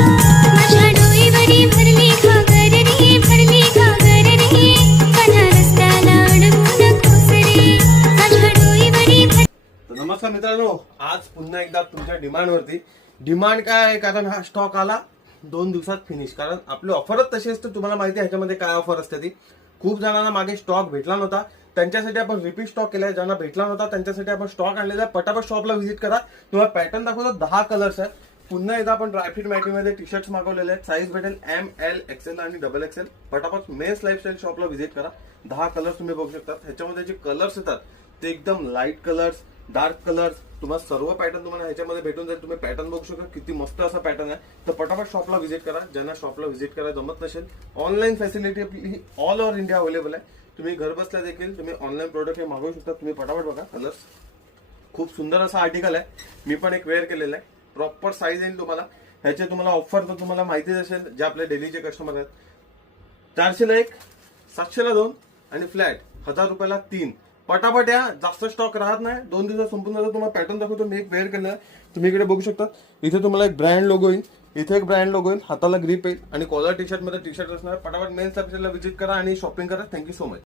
माझ्या डोईवरी भरली घागर रे, भरली घागर रे, माझ्या रस्त्याला अडवू नकोस रे, माझ्या डोईवरी तर नमस्कार मित्रांनो, आज पुन्हा एकदा तुमच्या डिमांडवरती. डिमांड काय आहे? कारण हा स्टॉक आला 2 दिवसात फिनिश. कारण आपली ऑफरच तशी असते, तुम्हाला माहिती आहे ह्याच्यामध्ये काय ऑफर असते ती. खूप जणांना मागे स्टॉक भेटला नव्हता, त्यांच्यासाठी आपण रिपीट स्टॉक केलाय. ज्यांना भेटला नव्हता त्यांच्यासाठी आपण स्टॉक आणलेला आहे. पटापट शॉपला व्हिजिट करा. तुम्हाला पॅटर्न दाखवतो. 10 कलर्स आहेत. पुन्हा एकदा आपण ड्रायफ्रूट मॅटीमध्ये टी शर्ट्स मागवलेले आहेत. साईज भेटेल एम, एल, एक्सेल आणि डबल एक्सेल. पटापट मेन्स लाईफस्टाईल शॉपला व्हिजिट करा. 10 कलर्स तुम्ही बघू शकता. ह्याच्यामध्ये जे कलर्स येतात ते एकदम लाईट कलर्स, डार्क कलर्स, तुम्हाला सर्व पॅटर्न तुम्हाला ह्याच्यामध्ये भेटून जाईल. तुम्ही पॅटर्न बघू शकता, किती मस्त असा पॅटर्न आहे. तर पटापट शॉपला व्हिजिट करा. ज्यांना शॉपला व्हिजिट करायला जमत नसेल, ऑनलाईन फॅसिलिटी आपली ऑल ओव्हर इंडिया अवेलेबल आहे. तुम्ही घर बसल्या देखील तुम्ही ऑनलाईन प्रोडक्ट हे मागवू शकता. तुम्ही पटापट बघा कलर्स. खूप सुंदर असा आर्टिकल आहे. मी पण एक वेअर केलेला आहे. प्रॉपर साईज येईल तुम्हाला. ह्याचे तुम्हाला ऑफर तर तुम्हाला माहितीच असेल, जे आपले डेलीचे कस्टमर आहेत. 400ला 1, 700ला 2 आणि फ्लॅट 1000 रुपयाला 3. पटापट या, जास्त स्टॉक राहत नाही. 2 दिवसात संपूर्ण जातो. तुम्हाला पॅटर्न दाखवतो. मी एक वेअर केलं आहे. तुम्ही इकडे बघू शकता. इथे तुम्हाला एक ब्रँड लोगो येईल, इथे एक ब्रँड लोगो येईल, हाताला ग्रिप येईल आणि कॉलर टी शर्ट मध्ये टी शर्ट असणार. पटापट मेन्स ऑफिसला व्हिजिट करा आणि शॉपिंग करा. Thank you so much.